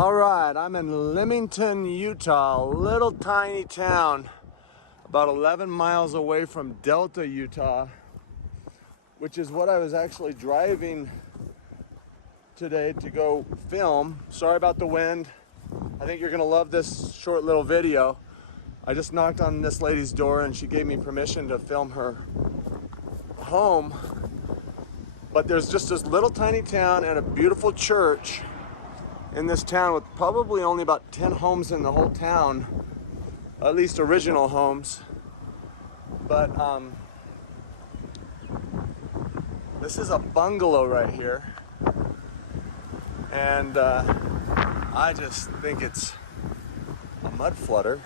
All right, I'm in Leamington, Utah, a little tiny town about 11 miles away from Delta, Utah, which is what I was actually driving today to go film. Sorry about the wind. I think you're gonna love this short little video. I just knocked on this lady's door and she gave me permission to film her home. But there's just this little tiny town and a beautiful church in this town with probably only about 10 homes in the whole town, at least original homes. But this is a bungalow right here, and I just think it's a mud flooder.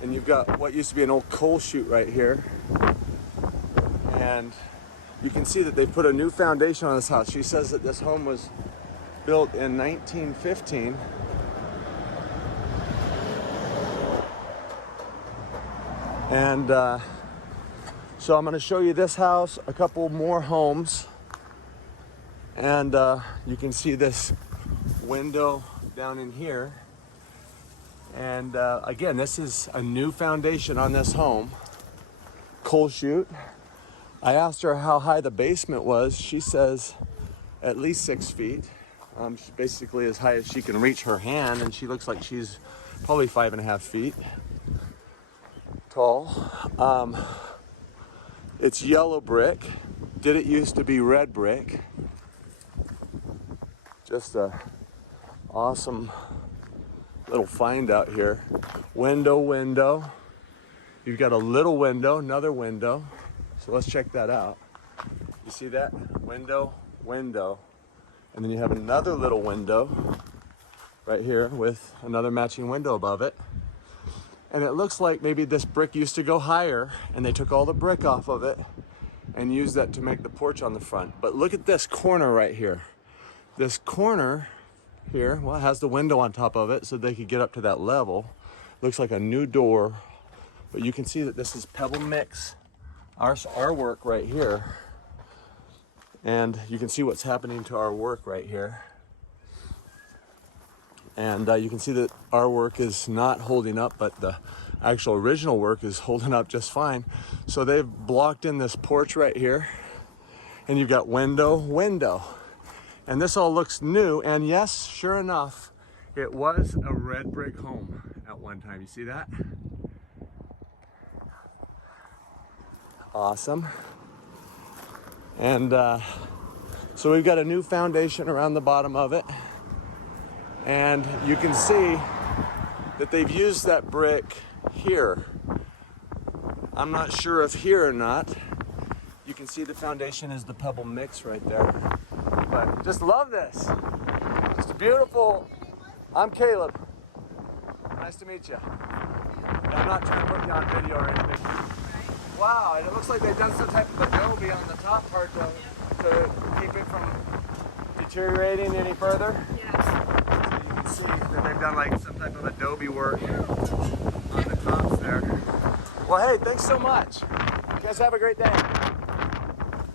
And you've got what used to be an old coal chute right here, and you can see that they put a new foundation on this house. She says that this home was built in 1915. And so I'm going to show you this house, a couple more homes, and you can see this window down in here. And again, this is a new foundation on this home, coal chute. I asked her how high the basement was. She says at least 6 feet. She's basically as high as she can reach her hand, and she looks like she's probably 5.5 feet tall. It's yellow brick. Did it used to be red brick? Just a awesome little find out here. Window. You've got a little window, another window. So let's check that out. You see that? Window. And then you have another little window right here with another matching window above it. And it looks like maybe this brick used to go higher and they took all the brick off of it and used that to make the porch on the front. But look at this corner right here. This corner here, well, it has the window on top of it so they could get up to that level. Looks like a new door, but you can see that this is pebble mix, our work right here. And you can see what's happening to our work right here. And you can see that our work is not holding up, but the actual original work is holding up just fine. So they've blocked in this porch right here. And you've got window. And this all looks new. And yes, sure enough, it was a red brick home at one time. You see that? Awesome. And so we've got a new foundation around the bottom of it. And you can see that they've used that brick here. I'm not sure if here or not. You can see the foundation is the pebble mix right there. But just love this. Just beautiful. I'm Caleb. Nice to meet you. I'm not trying to put you on video or anything. Wow, and it looks like they've done some type of adobe on the top part to keep it from deteriorating any further. Yes. So you can see that they've done like some type of adobe work on the tops there. Well, hey, thanks so much. You guys have a great day.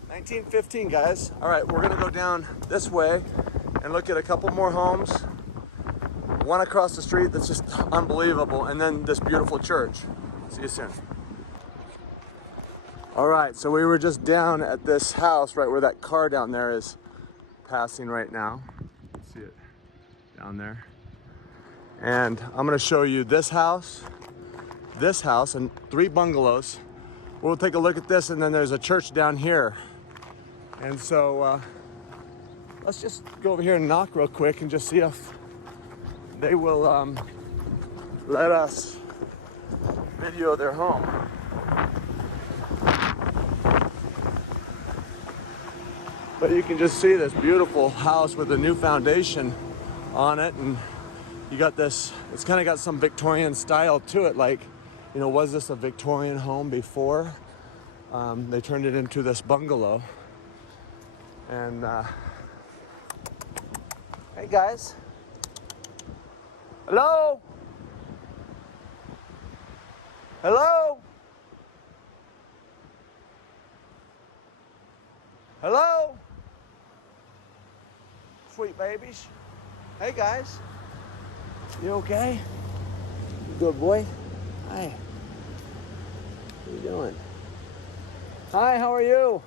1915, guys. All right, we're gonna go down this way and look at a couple more homes. One across the street that's just unbelievable, and then this beautiful church. See you soon. All right, so we were just down at this house right where that car down there is passing right now. See it down there. And I'm gonna show you this house, and 3 bungalows. We'll take a look at this, and then there's a church down here. And so let's just go over here and knock real quick and just see if they will let us video their home. But you can just see this beautiful house with a new foundation on it, and you got this, it's kind of got some Victorian style to it, like, you know, was this a Victorian home before? They turned it into this bungalow. And hey guys. Hello? Hello? Hello? Sweet babies. Hey guys. You okay? Good boy. Hi. What are you doing? Hi, how are you?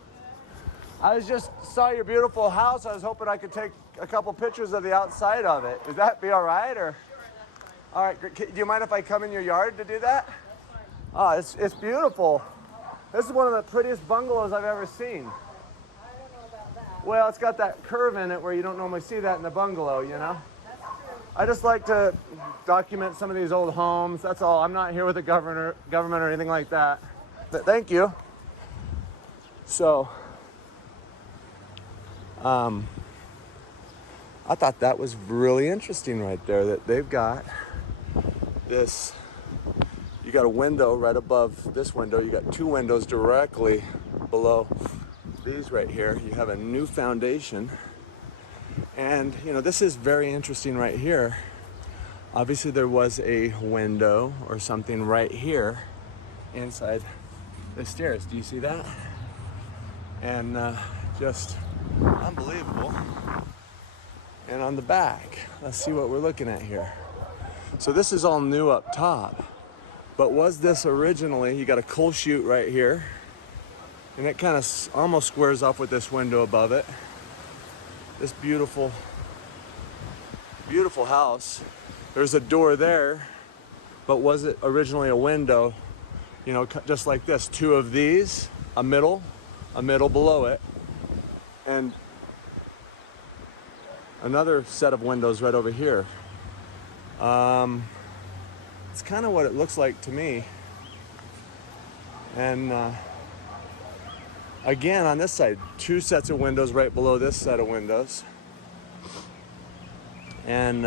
I just saw your beautiful house. I was hoping I could take a couple pictures of the outside of it. Would that be all right? Or? All right, do you mind if I come in your yard to do that? Oh, it's beautiful. This is one of the prettiest bungalows I've ever seen. I don't know about that. Well, it's got that curve in it where you don't normally see that in the bungalow, you know? That's true. I just like to document some of these old homes. That's all. I'm not here with the government or anything like that. But thank you. So, I thought that was really interesting right there, that they've got this, you got a window right above this window. You got two windows directly below these right here. You have a new foundation. And, you know, this is very interesting right here. Obviously there was a window or something right here inside the stairs. Do you see that? And just unbelievable. And on the back, let's see what we're looking at here. So this is all new up top. But was this originally, you got a coal chute right here. And it kind of almost squares off with this window above it. This beautiful, beautiful house. There's a door there, but was it originally a window? You know, just like this, two of these, a middle below it, and another set of windows right over here. It's kind of what it looks like to me. And again, on this side, two sets of windows right below this set of windows. And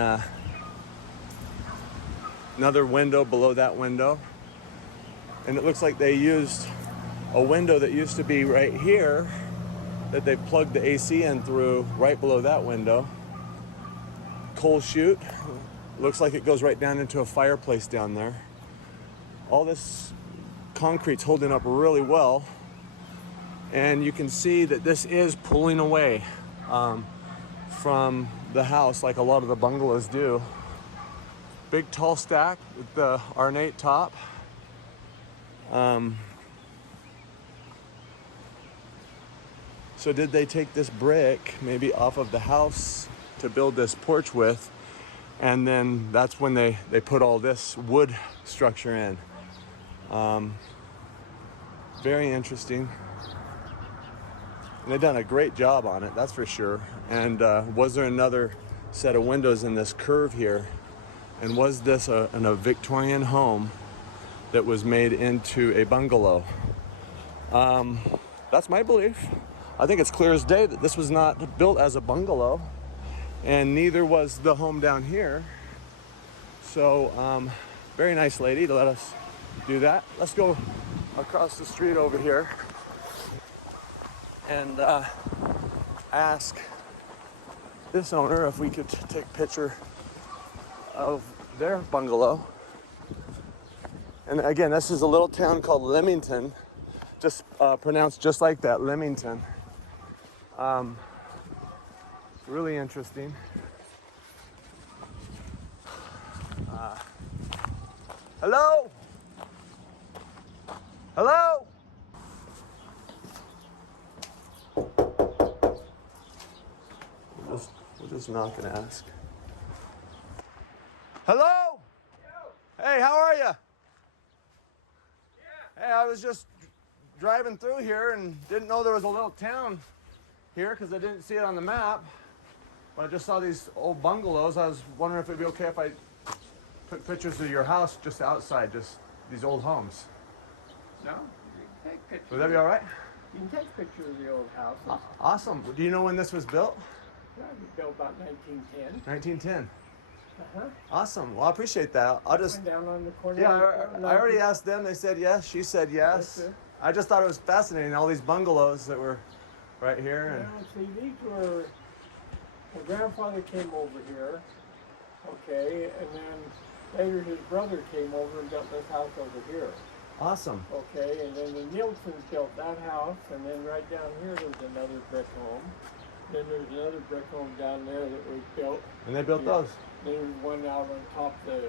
another window below that window. And it looks like they used a window that used to be right here that they plugged the AC in through right below that window. Coal chute. Looks like it goes right down into a fireplace down there. All this concrete's holding up really well. And you can see that this is pulling away from the house like a lot of the bungalows do. Big tall stack with the ornate top. So did they take this brick maybe off of the house to build this porch with? And then that's when they put all this wood structure in. Very interesting. And they've done a great job on it, that's for sure. And was there another set of windows in this curve here? And was this a Victorian home that was made into a bungalow? That's my belief. I think it's clear as day that this was not built as a bungalow, and neither was the home down here. So, very nice lady to let us do that. Let's go across the street over here and ask this owner if we could take a picture of their bungalow. And again, this is a little town called Leamington, just pronounced just like that, Leamington. Really interesting. Hello? Hello? We'll just knock and ask. Hello? Hey, how are you? Yeah. Hey, I was just driving through here and didn't know there was a little town here because I didn't see it on the map. But I just saw these old bungalows. I was wondering if it'd be okay if I took pictures of your house just outside, just these old homes. No, you can take pictures. Would that be all right? You can take pictures of the old houses. Awesome. Do you know when this was built? Yeah, it was built about 1910. 1910. Uh-huh. Awesome. Well, I appreciate that. I'll just... Went down on the corner. Yeah, I already asked them. They said yes. She said yes. Yes, sir. I just thought it was fascinating, all these bungalows that were right here. And Well, see, these were... My grandfather came over here, okay, and then later his brother came over and built this house over here. awesome. Okay, and then the Nielsen's built that house, and then right down here there's another brick home. Then there's another brick home down there that was built. And they built those. Then there's one out on top of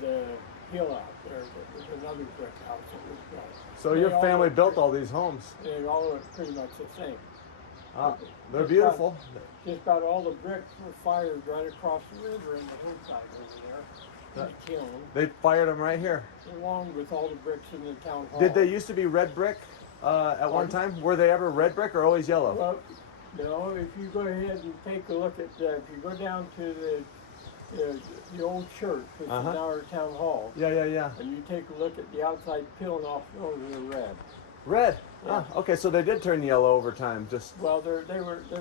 the hill out there. There's another brick house that was built. So your family built all these homes. They all look pretty much the same. They're beautiful. Just about all the bricks were fired right across the river in the hillside over there. In the kiln, They fired them right here. along with all the bricks in the town hall. Did they used to be red brick at one time? Were they ever red brick or always yellow? Well, no, if you go ahead and take a look at, if you go down to the old church, which is now our town hall, Yeah. and you take a look at the outside kiln off over the red. Red. Yeah. Ah, okay, so they did turn yellow over time. Just Well, they're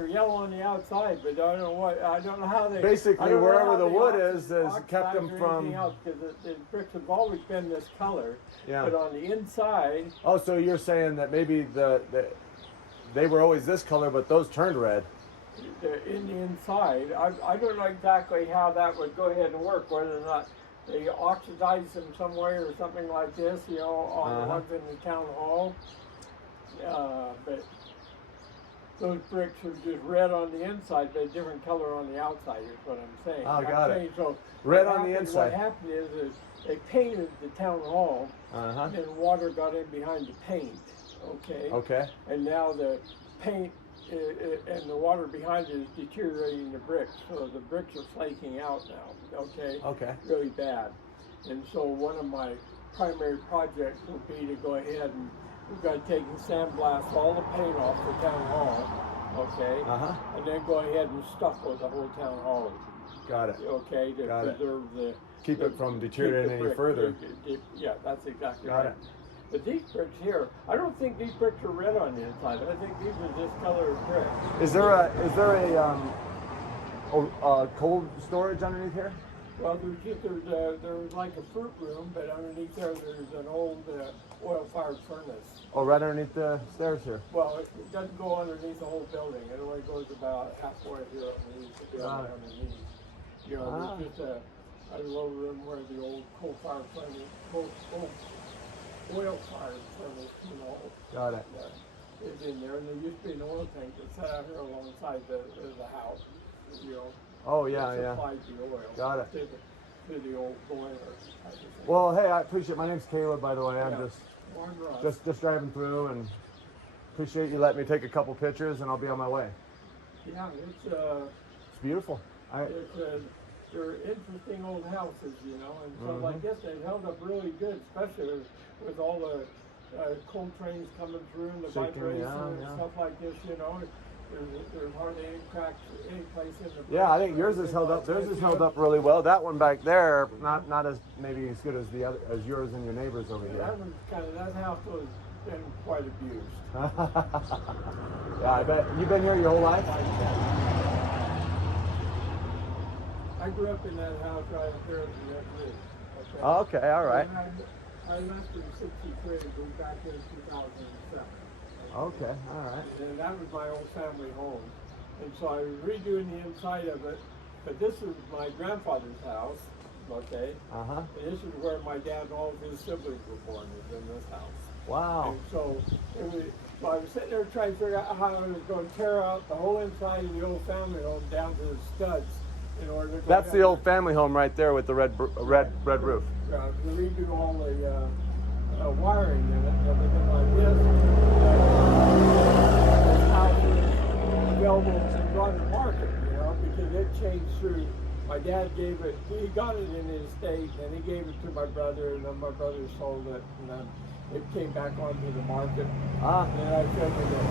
yellow on the outside, but I don't know how they. Basically, I don't know wherever how the they wood is kept them oxidized or from. anything else, because the bricks have always been this color. Yeah. But on the inside, Oh, so you're saying that maybe they were always this color, but those turned red. in the inside, I don't know exactly how that would go ahead and work. Whether or not they oxidize them some way or something like this, on the ones in the town hall. But those bricks are just red on the inside, but a different color on the outside is what I'm saying. Oh, got it. So Red what on the happened- inside. What happened is they painted the town hall, and then water got in behind the paint. Okay. Okay. And now the paint and the water behind it is deteriorating the bricks, so the bricks are flaking out now. Okay. Okay. Really bad. And so one of my primary projects will be to go ahead and we've got to take and sandblast all the paint off the town hall, okay? And then go ahead and stucco the whole town hall, Got it. okay, to Got it. preserve the... Keep it from deteriorating keep the any brick. further. Yeah, that's exactly Got right. it. But these bricks here, I don't think these bricks are red on the inside. I think these are this color of brick. Is there a cold storage underneath here? Well, there's like a fruit room, but underneath there's an old oil-fired furnace. Oh, right underneath the stairs here. Well, it doesn't go underneath the whole building. It only goes about halfway here underneath the building underneath. There's just a low room where the old coal-fired furnace, oil-fired furnace, Got it. is in there. And there used to be an oil tank that sat out here alongside the house, Oh, yeah. supplied the oil. Got it. To the old boiler type of thing. Well, hey, I appreciate. My name's Caleb, by the way. I'm Yeah. Warren Ross. just driving through, and appreciate you letting me take a couple pictures, and I'll be on my way. Yeah, it's beautiful. they're interesting old houses, and so like this, they've held up really good, especially with all the coal trains coming through and the Shaking, vibration yeah. and stuff like this, There's hardly any cracks any place in the Yeah, I think yours is held up. Theirs is held up really well. That one back there, not as maybe as good as the other, as yours and your neighbors over here. That house has been quite abused. Yeah, I bet you've been here your whole life. I grew up in that house right up there at the Red Ridge. Okay? Okay, all right. I left in '63 and moved back in 2007. Okay, all right. And that was my old family home. And so I was redoing the inside of it. But this is my grandfather's house, okay? And this is where my dad and all of his siblings were born, is in this house. Wow. And so I was sitting there trying to figure out how I was going to tear out the whole inside of the old family home down to the studs in order to go That's down the old family home right there with the red roof. to redo all the wiring in it and everything like this. This house is available to run the market, because it changed through. My dad gave it, he got it in his estate, and he gave it to my brother, and then my brother sold it, and then it came back onto the market. And then I figured that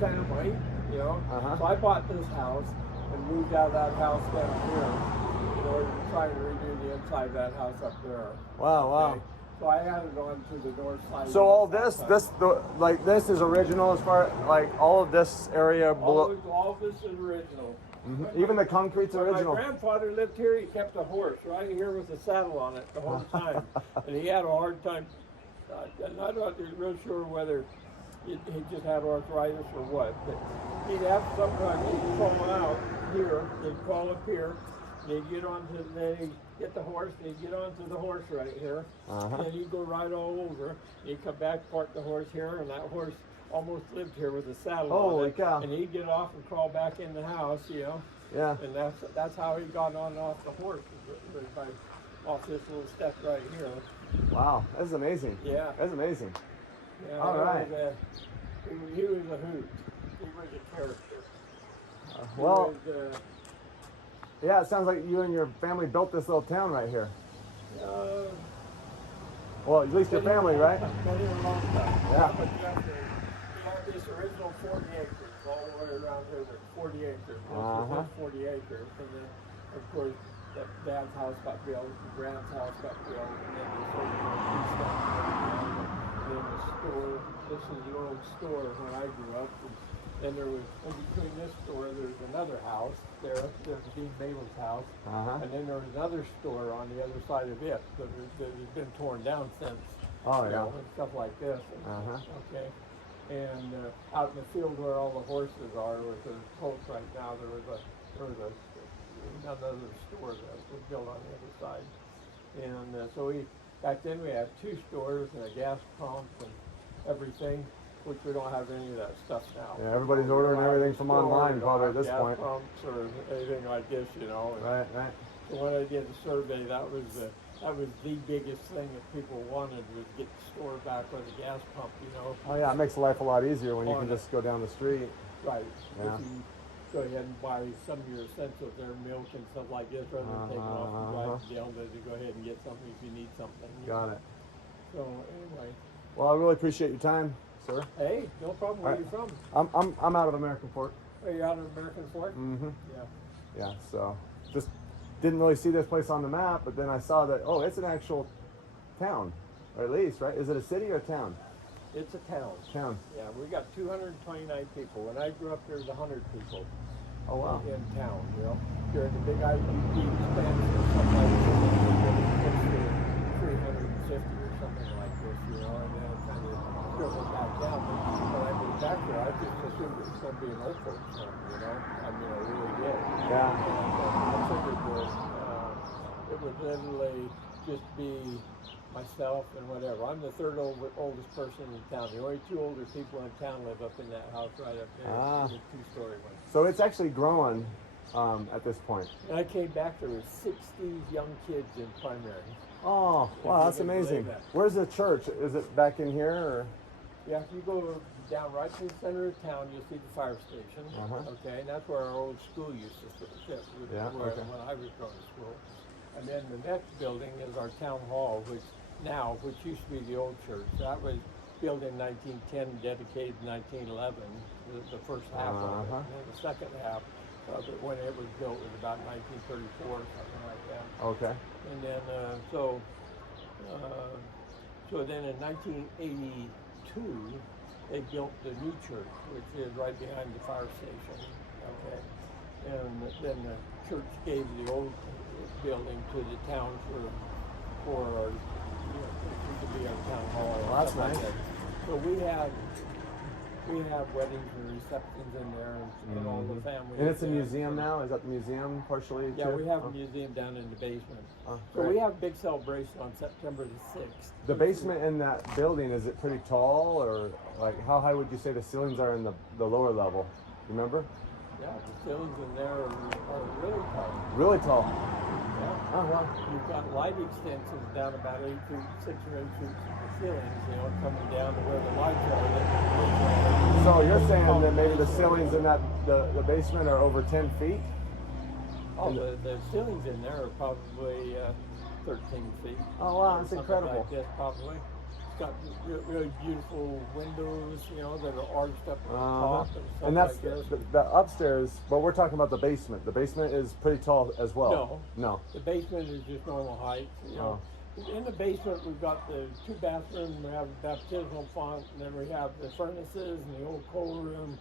family, So I bought this house and moved out of that house down here in order to try and redo the inside of that house up there. Wow. Okay? So I added on to the north side. So all and the this, south side. this is original as far like all of this area below. All of this is original. Even the concrete's When original. my grandfather lived here, he kept a horse right here with a saddle on it the whole time. And he had a hard time, I'm not real sure whether he just had arthritis or what, but he'd have sometimes he'd fall out here, he'd fall up here, and he'd get onto, then he'd get the horse, and he'd get onto the horse right here, and then he'd go right all over, and he'd come back, park the horse here, and that horse, almost lived here with a saddle Holy on it. cow. And he'd get off and crawl back in the house, you know. Yeah. And that's how he got on and off the horse, was by off this little step right here. Wow, that's amazing. Yeah. That's amazing. Yeah, All right. He was a hoot. He was a character. Well, He was, yeah, it sounds like you and your family built this little town right here. Well, at least your family, right? Been here a long time. Yeah. But you have this original 40 acres all the way around here. There's 40 acres. This Uh-huh. is 40 acres. And then, of course, Dad's house got built, Grand's house got built, and then this whole piece got built. And then the store, this is the old store when I grew up. And then there was, in between this store, there's another house there. There's Dean Babel's house. Uh-huh. And then there was another store on the other side of it that has been torn down since. Oh, You yeah. know, and stuff like this. Uh-huh. Okay. And out in the field where all the horses are, with the post right now, there was another store that was built on the other side. And so back then we had 2 stores and a gas pump and everything, which we don't have any of that stuff now. Yeah, everybody's We ordering don't have everything a from store, online we don't probably have at this gas point. pumps or anything like this, you know. And Right. so when I did the survey, that was the biggest thing that people wanted, was get the store back with a gas pump, you know. Oh yeah, it makes life a lot easier when you On can it. just go down the street. Right. Yeah. If you go ahead and buy some of your cents of their milk and stuff like this, rather than taking off and drive down to go ahead and get something if you need something. Got it. So anyway, Well, I really appreciate your time, sir. hey, no problem. Where are you from? I'm out of American Fork. Are you out of American Fork? Mm-hmm. Yeah. Yeah, so just didn't really see this place on the map, but then I saw that, oh, it's an actual town, or at least, right? Is it a city or a town? It's a town. Town. Yeah, we got 229 people. When I grew up, there was 100 people. Oh, wow. In town, you know. During the big IPP expansion or something like this, it was 350 or something like this, you know, and then it kind of dribbled back down. But when I moved back there, I just assumed it was going to be an old folks home, you know. I mean, I really did. Yeah. And I figured it would literally just be myself and whatever. I'm the third oldest person in town. The only 2 older people in town live up in that house right up there. Ah. The 2-story one. So it's actually growing at this point. And I came back, there was 60 young kids in primary. Oh, wow, that's you can believe amazing. that. Where's the church? Is it back in here, or? Yeah, if you go down right to the center of town, you'll see the fire station. Uh-huh. Okay, and that's where our old school used to sit, Yeah, okay. when I was going to school. And then the next building is our town hall, which used to be the old church. That was built in 1910, dedicated in 1911, the first half of it. Uh-huh. And then the second half of it, when it was built, was about 1934 or something like that. Okay. And then, so then in 1982, they built the new church, which is right behind the fire station. Okay. And then the church gave the old building to the town for our, you know, to be our town hall. Well, that's stuff like nice. that. So we have weddings and receptions in there, and all the family. And it's a there. museum now? Is that the museum partially? Yeah, too? we have Oh. a museum down in the basement. Oh, So great. we have a big celebration on September the 6th. The basement in that building, is it pretty tall, or like how high would you say the ceilings are in the lower level? Remember? Yeah, the ceilings in there are really tall. Really tall. Yeah. Oh, wow. You've got light extensions down about 8 feet, 6 or 8 feet from the ceilings, you know, coming down to where the lights are. So you're saying that maybe the ceilings in the basement are over 10 feet? Oh, the ceilings in there are probably 13 feet. Oh, wow, that's Something incredible. Like this, probably. It's got really beautiful windows, you know, that are arched up at the top and stuff And that's like this. the upstairs, but we're talking about the basement. The basement is pretty tall as well. No. The basement is just normal height. You know. In the basement, we've got the 2 bathrooms. We have a baptismal font, and then we have the furnaces and the old coal room.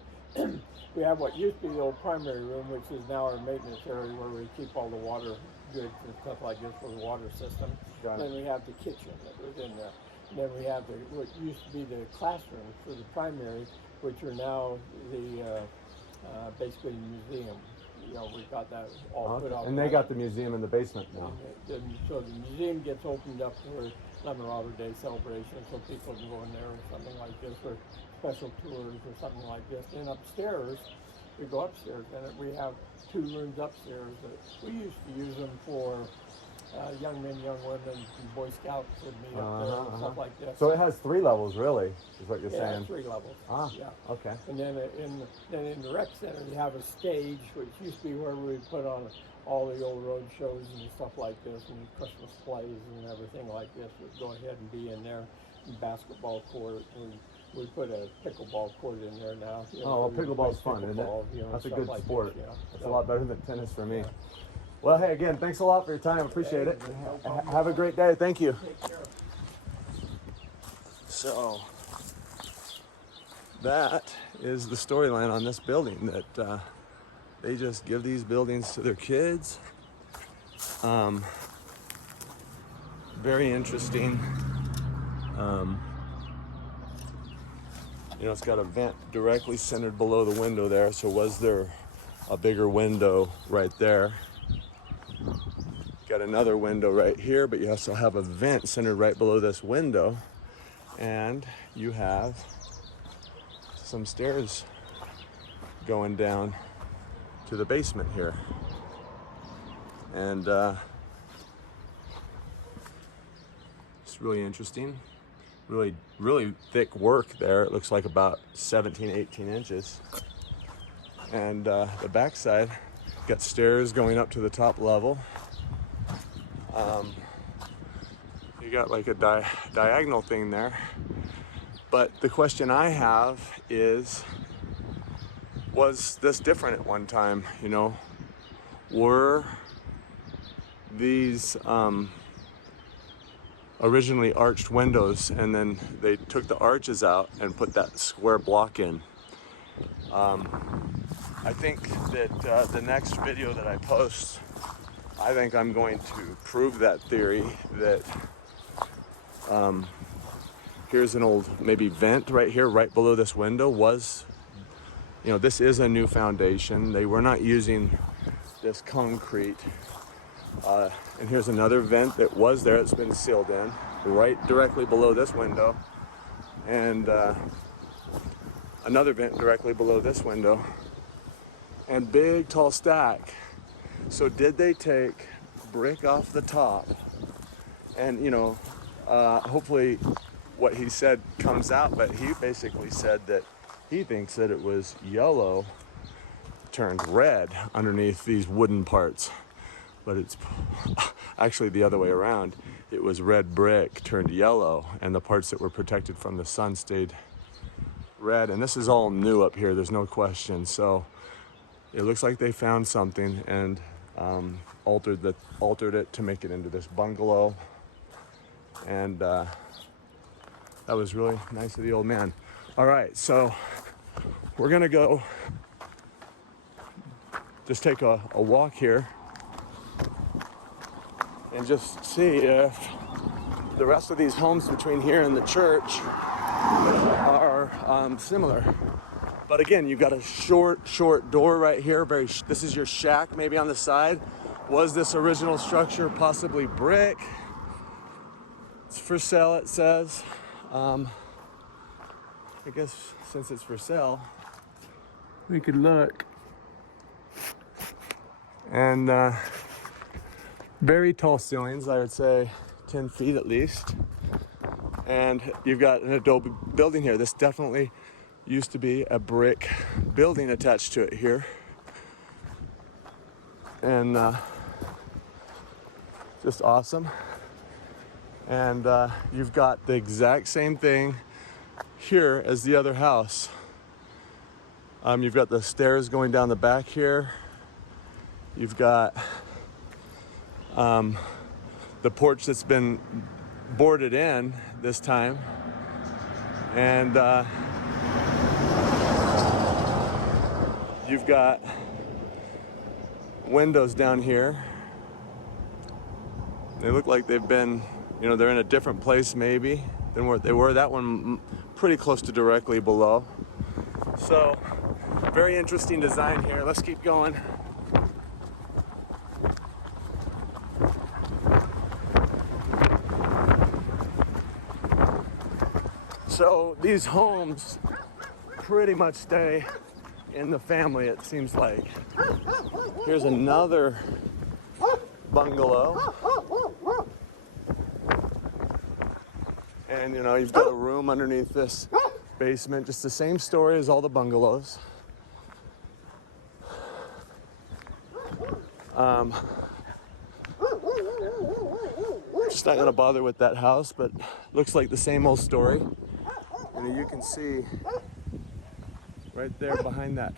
We have what used to be the old primary room, which is now our maintenance area where we keep all the water goods and stuff like this for the water system. Got it. Then we have the kitchen that was in there. And then we have what used to be the classrooms for the primary, which are now the basically the museum. You know, we've got that all put up. And they got the museum in the basement now. So the museum gets opened up for Lemon Robber Day celebration, so people can go in there or something like this, or special tours or something like this. And upstairs, we go upstairs, and we have 2 rooms upstairs that we used to use them for young men, young women, and Boy Scouts would meet up there and stuff like this. So it has 3 levels, really, is what you're Yeah, saying? 3 levels. Ah, yeah. okay. And then in the rec center, you have a stage, which used to be where we put on all the old road shows and stuff like this, and Christmas plays and everything like this. We'd go ahead and be in there. And basketball court, and we put a pickleball court in there now. You know, Oh, well, pickleball's fun, isn't it? You know, That's a stuff good like sport. This, It's a lot better than tennis for me. Well, hey, again, thanks a lot for your time. Appreciate it. Have a great day. Thank you. Take care. So that is the storyline on this building, that they just give these buildings to their kids. Very interesting. You know, it's got a vent directly centered below the window there. So was there a bigger window right there? Got another window right here, but you also have a vent centered right below this window. And you have some stairs going down to the basement here. And it's really interesting. Really thick work there. It looks like about 17, 18 inches. And the backside got stairs going up to the top level. You got like a diagonal thing there. But the question I have is, was this different at one time? You know, were these originally arched windows, and then they took the arches out and put that square block in? I think that the next video that I post, I think I'm going to prove that theory, that here's an old maybe vent right here, right below this window. Was, you know, this is a new foundation. They were not using this concrete. And here's another vent that was there. It's been sealed in right directly below this window. And another vent directly below this window. And big tall stack. So did they take brick off the top? And, you know, hopefully what he said comes out, but he basically said that he thinks that it was yellow turned red underneath these wooden parts. But it's actually the other way around. It was red brick turned yellow, and the parts that were protected from the sun stayed red. And this is all new up here, there's no question. So it looks like they found something and altered it to make it into this bungalow. And that was really nice of the old man. All right, so we're gonna go just take a walk here and just see if the rest of these homes between here and the church are similar. But again, you've got a short door right here. This is your shack maybe on the side. Was this original structure possibly brick? It's for sale, it says. I guess since it's for sale, we could look. And very tall ceilings, I would say 10 feet at least. And you've got an adobe building here. This definitely used to be a brick building attached to it here. And just awesome. And you've got the exact same thing here as the other house. You've got the stairs going down the back here. You've got the porch that's been boarded in this time. And you've got windows down here. They look like they've been, you know, they're in a different place maybe than where they were. That one pretty close to directly below. So, very interesting design here. Let's keep going. So these homes pretty much stay in the family, it seems like. Here's another bungalow. And you know, you've got a room underneath this basement, just the same story as all the bungalows. Just not gonna bother with that house, but looks like the same old story. And you can see right there behind that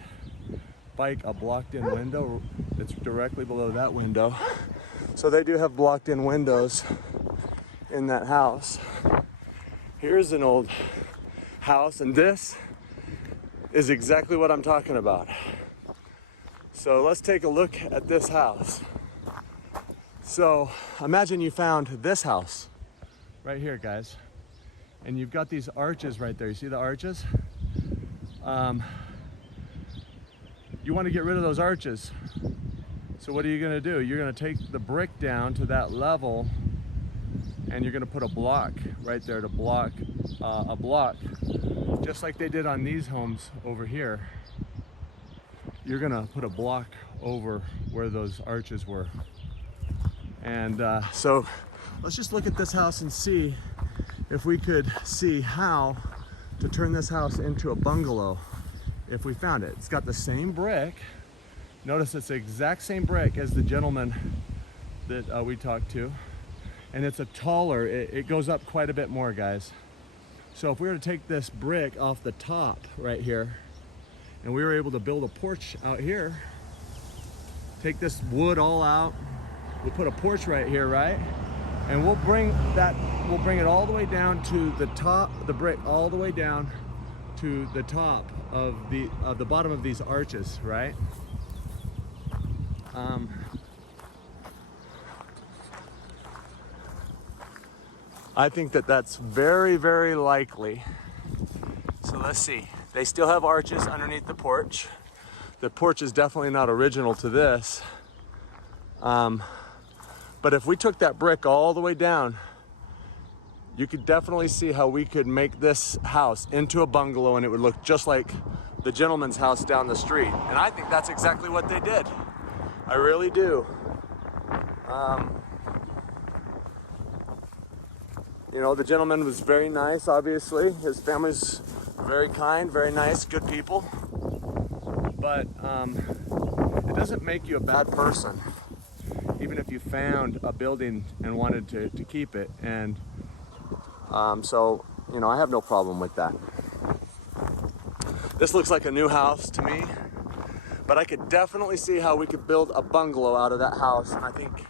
bike a blocked-in window that's directly below that window. So they do have blocked-in windows in that house. Here's an old house, and this is exactly what I'm talking about. So let's take a look at this house. So imagine you found this house right here, guys, and you've got these arches right there. You see the arches? You want to get rid of those arches. So what are you going to do? You're going to take the brick down to that level, and you're going to put a block right there to block a block, just like they did on these homes over here. You're going to put a block over where those arches were. And so let's just look at this house and see if we could see how to turn this house into a bungalow if we found it. It's got the same brick. Notice it's the exact same brick as the gentleman that we talked to. And it's a taller, it goes up quite a bit more, guys. So if we were to take this brick off the top right here, and we were able to build a porch out here, take this wood all out, we'll put a porch right here, right? And we'll bring it all the way down to the top, the brick all the way down to the top of the bottom of these arches, right? I think that that's very, very likely. So let's see. They still have arches underneath the porch. The porch is definitely not original to this. But if we took that brick all the way down, you could definitely see how we could make this house into a bungalow, and it would look just like the gentleman's house down the street. And I think that's exactly what they did. I really do. You know, the gentleman was very nice, obviously. His family's very kind, very nice, good people. But it doesn't make you a bad person, even if you found a building and wanted to keep it. And so, you know, I have no problem with that. This looks like a new house to me, but I could definitely see how we could build a bungalow out of that house, and I think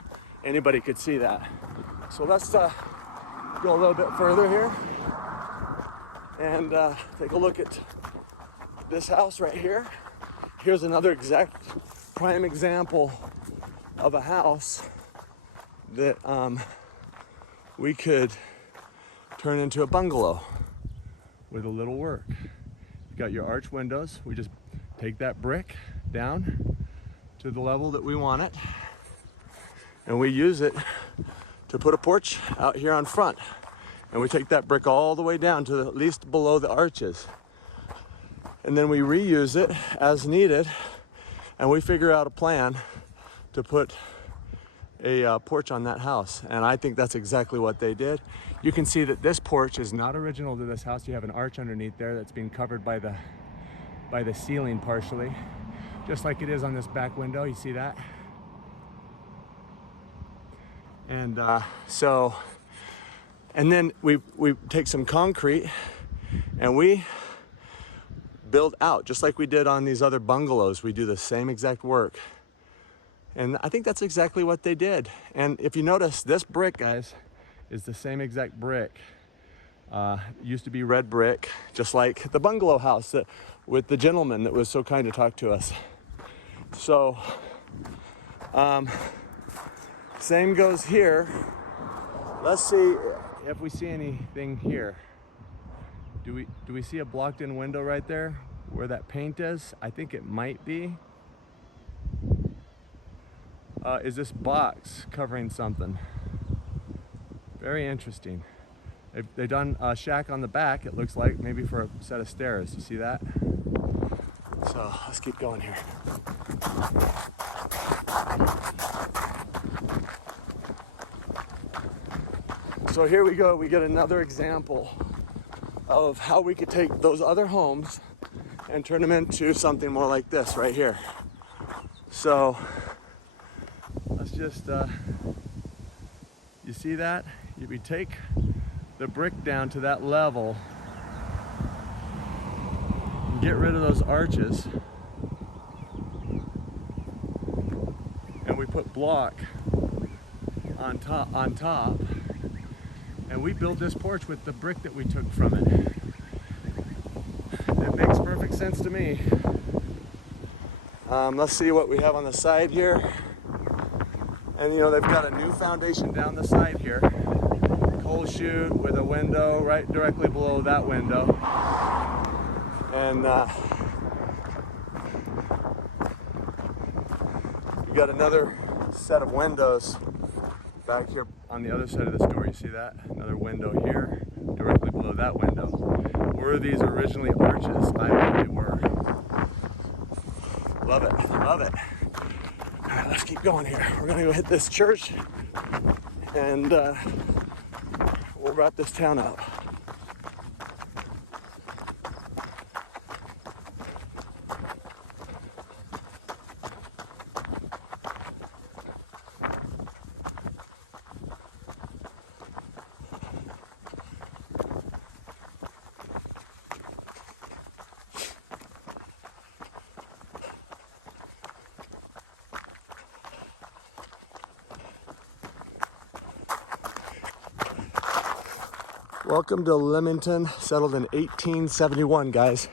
anybody could see that. So let's go a little bit further here and take a look at this house right here. Here's another exact prime example of a house that we could turn into a bungalow with a little work. You've got your arch windows. We just take that brick down to the level that we want it, and we use it to put a porch out here on front. And we take that brick all the way down to at least below the arches. And then we reuse it as needed, and we figure out a plan to put a porch on that house. And I think that's exactly what they did. You can see that this porch is not original to this house. You have an arch underneath there that's being covered by the ceiling partially, just like it is on this back window. You see that? And and then we take some concrete and we build out, just like we did on these other bungalows. We do the same exact work. And I think that's exactly what they did. And if you notice, this brick, guys, is the same exact brick. Used to be red brick, just like the bungalow house with the gentleman that was so kind to talk to us. So, same goes here. Let's see if we see anything here. Do we see a blocked-in window right there where that paint is? I think it might be. Is this box covering something? Very interesting. They've done a shack on the back, it looks like, maybe for a set of stairs. You see that? So let's keep going here. So here we go, we get another example of how we could take those other homes and turn them into something more like this right here. So let's just, you see that? We take the brick down to that level and get rid of those arches, and we put block on top, and we built this porch with the brick that we took from it. It makes perfect sense to me. Let's see what we have on the side here. And you know, they've got a new foundation down the side here. Coal chute with a window right directly below that window. And we got another set of windows back here on the other side of this door. You see that? Another window here, directly below that window. Were these originally arches? I bet they were. Love it, love it. All right, let's keep going here. We're gonna go hit this church and we'll wrap this town up. Welcome to Leamington, settled in 1871, guys.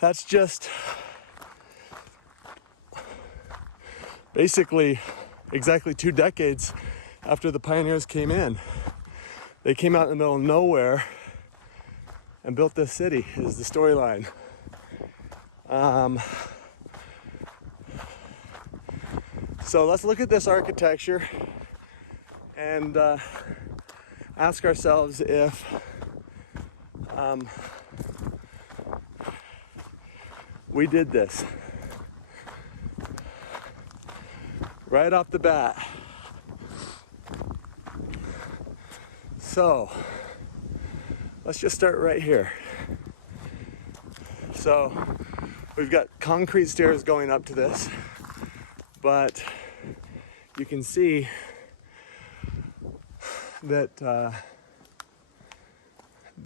That's just basically exactly 2 decades after the pioneers came in. They came out in the middle of nowhere and built this city, is the storyline. So let's look at this architecture and ask ourselves if we did this right off the bat. So let's just start right here. So we've got concrete stairs going up to this, but you can see that the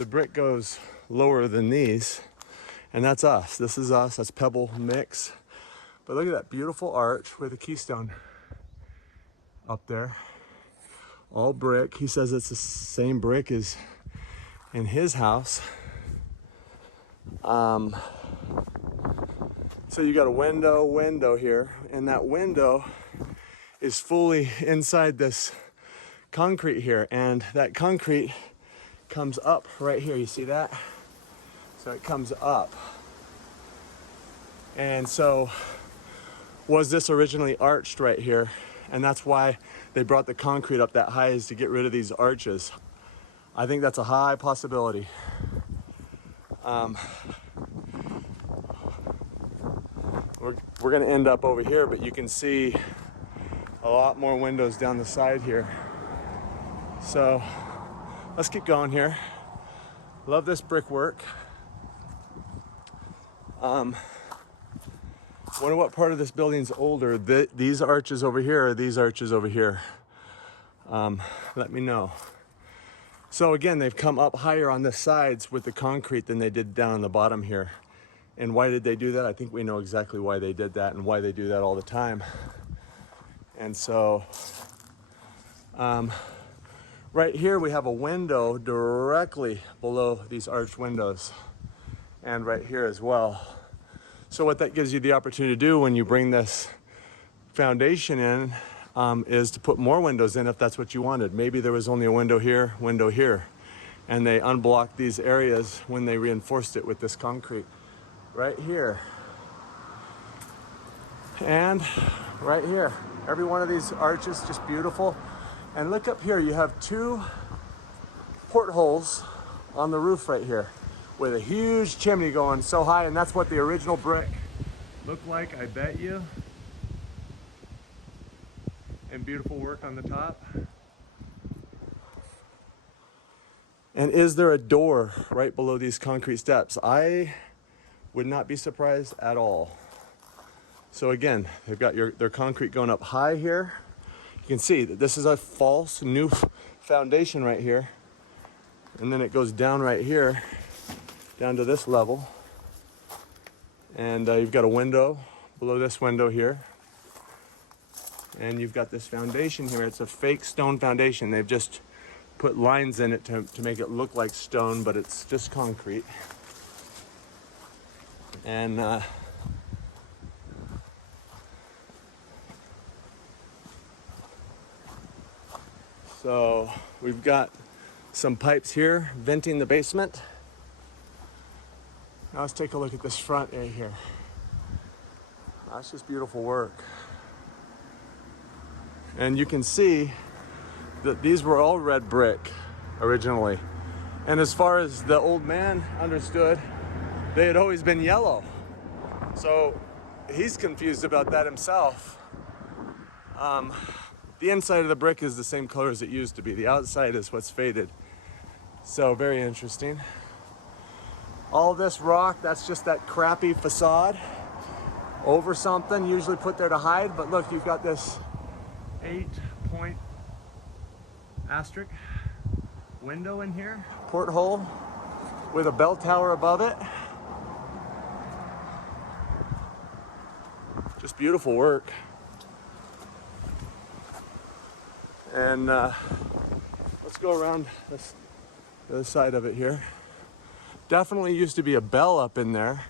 brick goes lower than these, and that's us. This is us. That's pebble mix. But look at that beautiful arch with a keystone up there. All brick. He says it's the same brick as in his house. So you got a window here, and that window is fully inside this concrete here, and that concrete comes up right here. You see that? So it comes up. And so was this originally arched right here? And that's why they brought the concrete up that high, is to get rid of these arches. I think that's a high possibility. We're gonna end up over here, but you can see a lot more windows down the side here. So let's keep going here. Love this brickwork. Wonder what part of this building's older. These arches over here or these arches over here? Let me know. So again, they've come up higher on the sides with the concrete than they did down on the bottom here. And why did they do that? I think we know exactly why they did that and why they do that all the time. And so, right here we have a window directly below these arched windows, and right here as well. So what that gives you the opportunity to do when you bring this foundation in is to put more windows in if that's what you wanted. Maybe there was only a window here, and they unblocked these areas when they reinforced it with this concrete right here and right here. Every one of these arches just beautiful. And look up here, you have 2 portholes on the roof right here. with a huge chimney going so high, and that's what the original brick looked like, I bet you. And beautiful work on the top. And is there a door right below these concrete steps? I would not be surprised at all. So again, they've got their concrete going up high here. You can see that this is a false new foundation right here. And then it goes down right here, down to this level. And you've got a window below this window here. And you've got this foundation here. It's a fake stone foundation. They've just put lines in it to make it look like stone, but it's just concrete. And so we've got some pipes here venting the basement. Now let's take a look at this front area here. That's just beautiful work. And you can see that these were all red brick originally. And as far as the old man understood, they had always been yellow. So he's confused about that himself. The inside of the brick is the same color as it used to be. The outside is what's faded. So very interesting. All this rock, that's just that crappy facade over something, usually put there to hide. But look, you've got this 8-point asterisk window in here, porthole with a bell tower above it. Just beautiful work. And let's go around the other side of it here. Definitely used to be a bell up in there,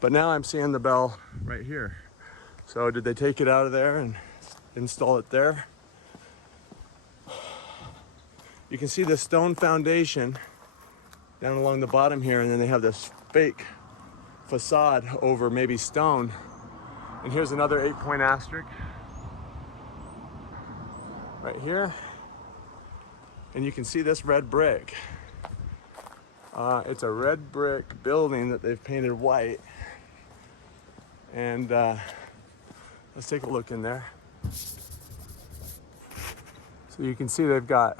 but now I'm seeing the bell right here. So did they take it out of there and install it there? You can see the stone foundation down along the bottom here, and then they have this fake facade over maybe stone. And here's another 8-point asterisk right here. And you can see this red brick. It's a red brick building that they've painted white. And let's take a look in there. So you can see they've got,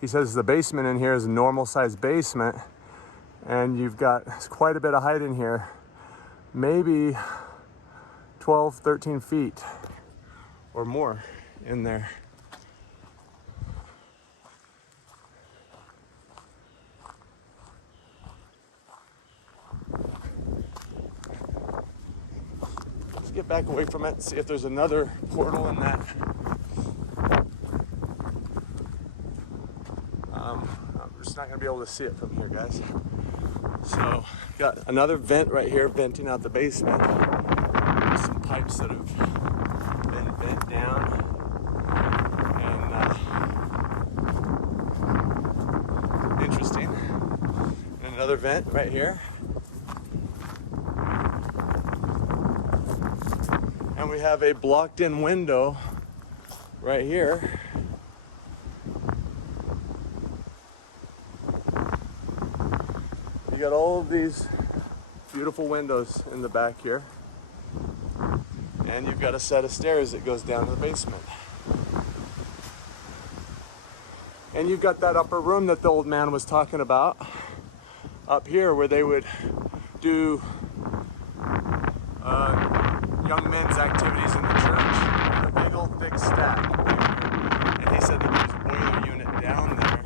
he says the basement in here is a normal sized basement, and you've got quite a bit of height in here, maybe 12, 13 feet or more in there. Let's get back away from it and see if there's another portal in that. I'm just not gonna be able to see it from here, guys. So, got another vent right here, venting out the basement. There's some pipes that have been bent down. And interesting. And another vent right here. And we have a blocked-in window right here. You got all of these beautiful windows in the back here. And you've got a set of stairs that goes down to the basement. And you've got that upper room that the old man was talking about up here, where they would do young men's activities in the church. A big old thick stack. And he said that there's a boiler unit down there,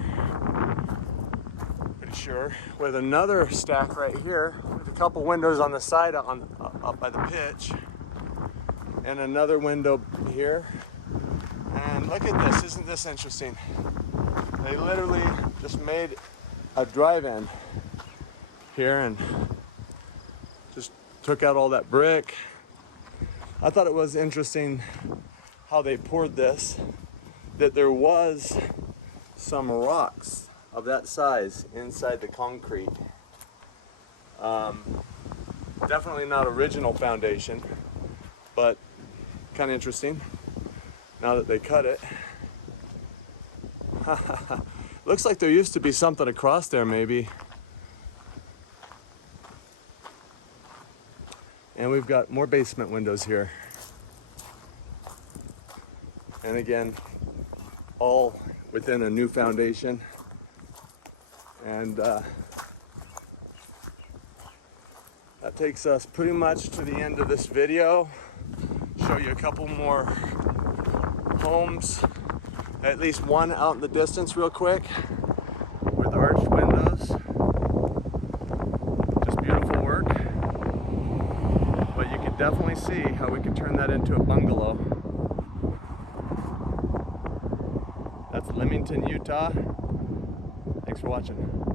pretty sure, with another stack right here with a couple windows on the side up by the pitch, and another window here. And look at this, isn't this interesting? They literally just made a drive-in here and just took out all that brick. I thought it was interesting how they poured this, that there was some rocks of that size inside the concrete. Definitely not original foundation, but kind of interesting now that they cut it. Looks like there used to be something across there maybe. And we've got more basement windows here. And again, all within a new foundation. And that takes us pretty much to the end of this video. Show you a couple more homes, at least one out in the distance real quick with arched windows. Just beautiful work. But you can definitely see how we could turn that into a bungalow. That's Leamington, Utah. Thanks for watching.